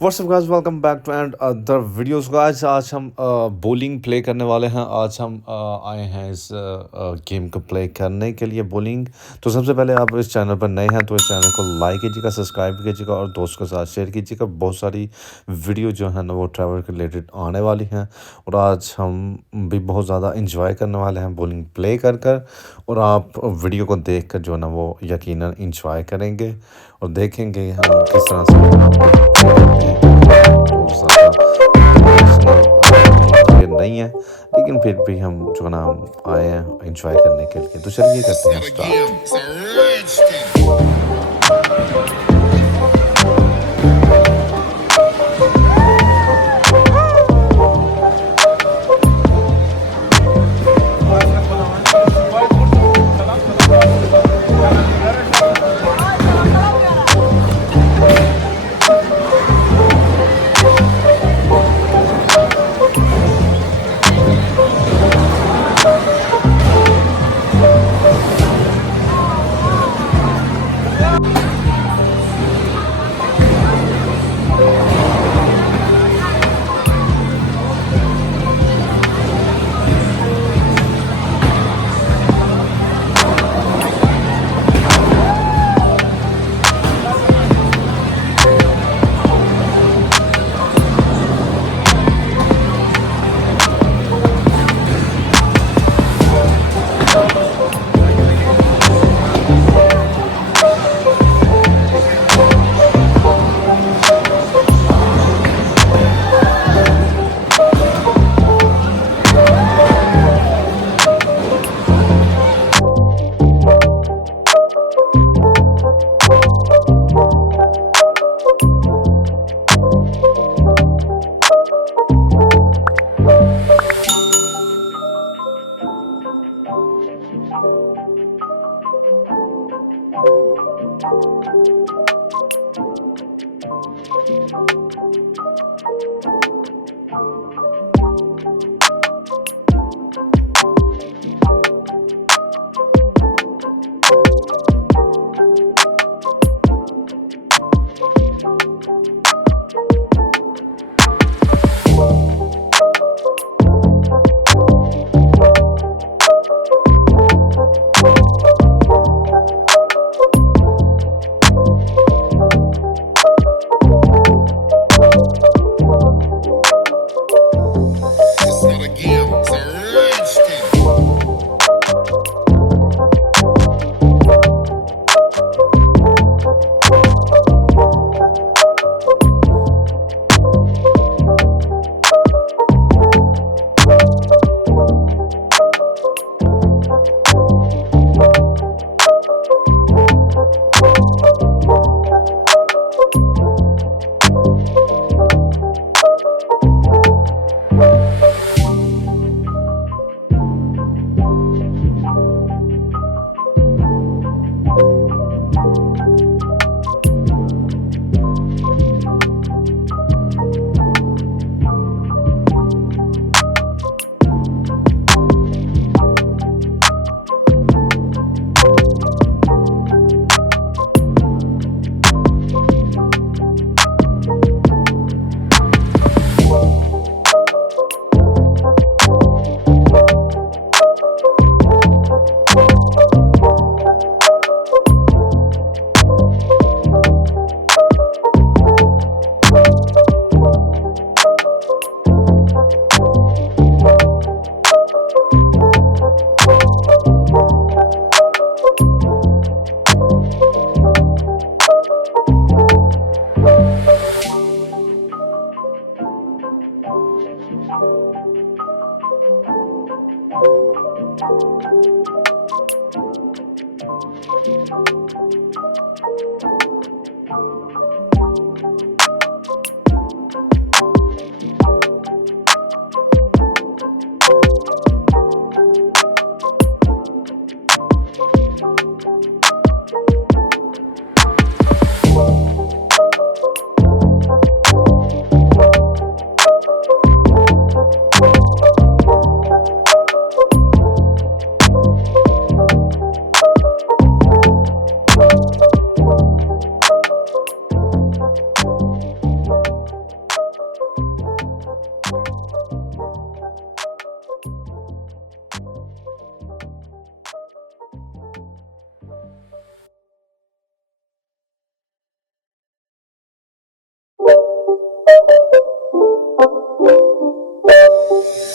WhatsApp guys, welcome back to and other videos guys. आज हम bowling play करने वाले हैं। आज हम आए हैं इस गेम को प्ले करने के लिए बॉलिंग। तो सबसे पहले आप इस चैनल पर नए हैं तो इस चैनल को लाइक कीजिएगा, सब्सक्राइब कीजिएगा और दोस्तों के साथ शेयर कीजिएगा। बहुत सारी वीडियो जो है ना वो ट्रैवल के रिलेटेड आने वाली हैं और आज हम भी बहुत ज़्यादा इंजॉय करने वाले हैं बॉलिंग प्ले कर कर। और आप वीडियो को देख कर जो है ना वो यकीनन इंजॉय करेंगे और देखेंगे हम किस तरह से जो है ना bowling play करते हैं। तो ज़्यादा प्रोफेशनल ये नहीं है, लेकिन फिर भी हम जो है ना आए हैं इंजॉय करने के लिए। तो चलिए करते हैं start.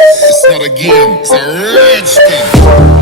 It's not a game, it's a rich thing.